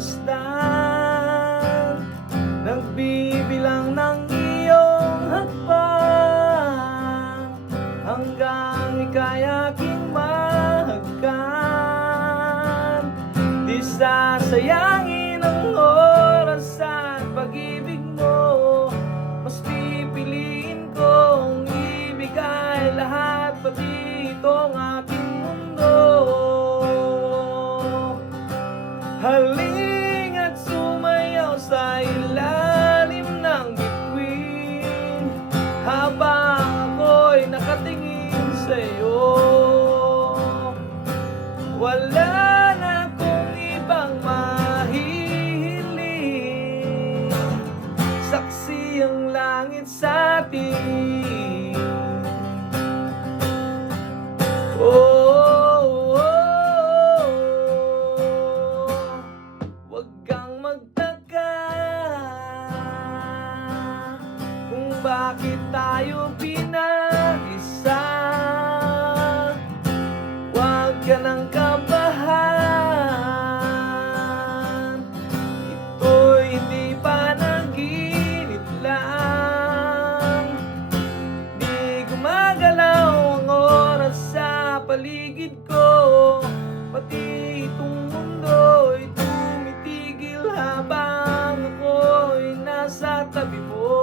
masdan, nagbibilang ng iyong hakbang, hanggang ika'y aking mahagkan. Di sasayangin ang oras at pag-ibig mo, mas pipiliin kong ibigay lahat, pati itong aking mundo. Halina't sumayaw sa ilalim ng bituin, habang ako'y nakatingin sa'yo. Wala na akong ibang mahihiling, saksi ang langit sa atin. Huwag kang magtaka kung bakit tayo pinag-isa. Huwag ka nang kabahan, ito'y hindi panaginip lang. Di gumagalaw ang oras sa paligid ko, pati itong mundo'y tumitigil habang ako'y nasa tabi mo.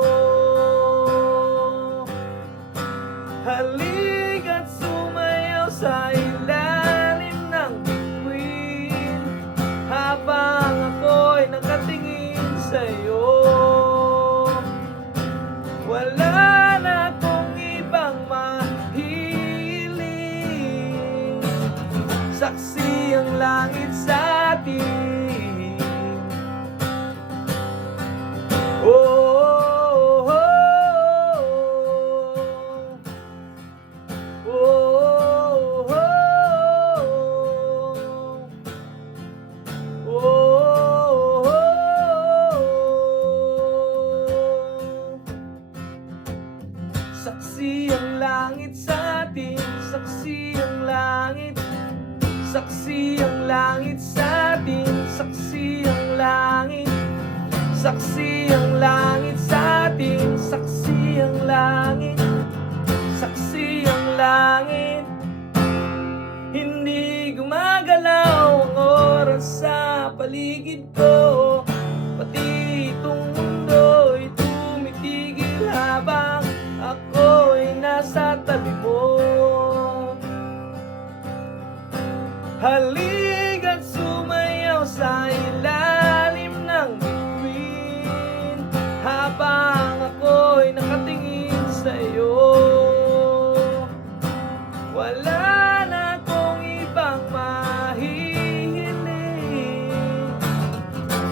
Halika't sumayaw sa ilalim ng bituin, habang ako'y nakatingin sa'yo. Wala na akong ibang mahiling, saksi ang langit sa atin. Oh, oh, oh, oh, oh, saksi ang langit sa atin, saksi ang langit, saksi ang langit sa atin, saksi ang langit, saksi ang langit sa atin, saksi ang langit, saksi ang langit. Hindi gumagalaw ang oras sa paligid ko, pati itong mundo'y tumitigil habang ako'y nasa tabi mo. Halika't sumayaw sa ilalim ng bituin, habang ako'y nakatingin sa'yo. Wala na akong ibang mahihiling,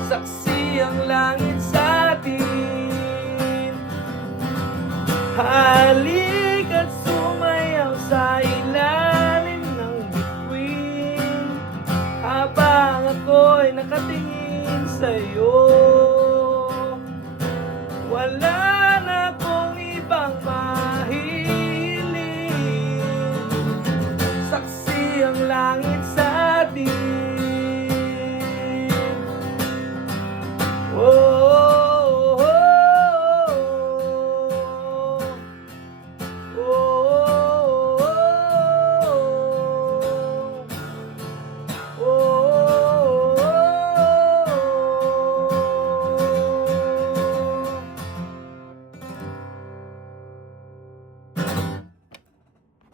saksi ang langit sa atin. Halika't sumayaw sa ilalim ng bituin, habang ako'y nakatingin sa'yo. Wala